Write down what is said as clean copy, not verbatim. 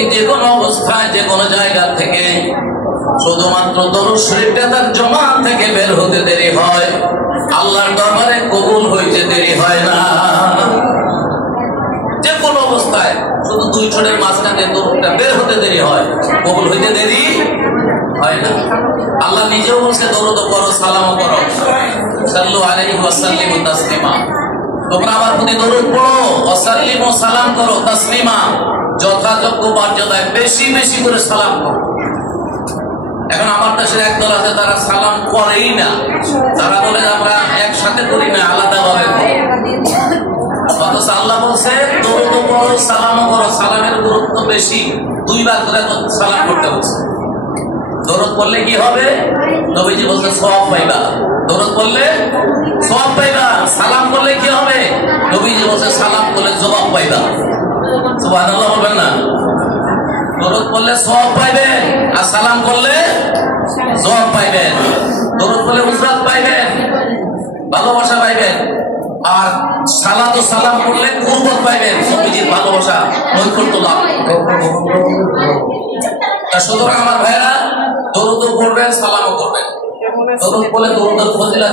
ব্যক্তি যে কোনো অবস্থায় যে কোনো জায়গা থেকে শুধুমাত্র দরুদ শরীফটা তার জবান থেকে বের হতে দেরি হয়, আল্লাহর দরবারে কবুল হইতে দেরি হয় না। যে কোনো অবস্থায় শুধু দুই ঠোঁটের মাঝখানে দরুদটা বের হতে দেরি হয়, কবুল হইতে দেরি হয় না। আল্লাহ নিজেও বলছে দরুদ করো, সালামও করো, সাল্লু আলাইহি ওয়া সাল্লিমু তাসলিমা। তোমরা আমার প্রতি দরুদ পড়ো, ওয়াসাল্লিমু সালাম করো, তাসলিমা যথাযোগ্য মর্যাদায় বেশি বেশি করে সালাম করো। এখন আমার দেশের একদল আছে তারা সালাম করেই না, তারা বলে আমরা একসাথে করি না, আলাদা ভাবে করি। অথচ আল্লাহ বলছে দরুদ পড়ো, সালামও করো, সালামের গুরুত্ব বেশি, দুইবার করে সালাম করতে বলছে। দরুদ পড়লে কি হবে? নবীজি বলছে সওয়াব পাইবা। দরুদ পড়লে সওয়াব পাইবা। সালাম করলে কি হবে? নবীজি বলছে সালাম করলে জবাব পাইবা। সুবহানাল্লাহ বলবেন না? দরুদ পড়লে সওয়াব পাইবেন, আর সালাম করলে জবাব পাইবেন। দরুদ পড়লে উজরাত পাইবেন, ভালোবাসা পাইবেন, আর সালাত ও সালাম করলে কুরবত পাইবেন, নবীজির ভালোবাসা নৈকট্য লাভ। সুতরাং আমার ভাইরা দরুদ পড়বেন, সালামও করবেন। দরুদ পড়লে দরুদের ফজিলত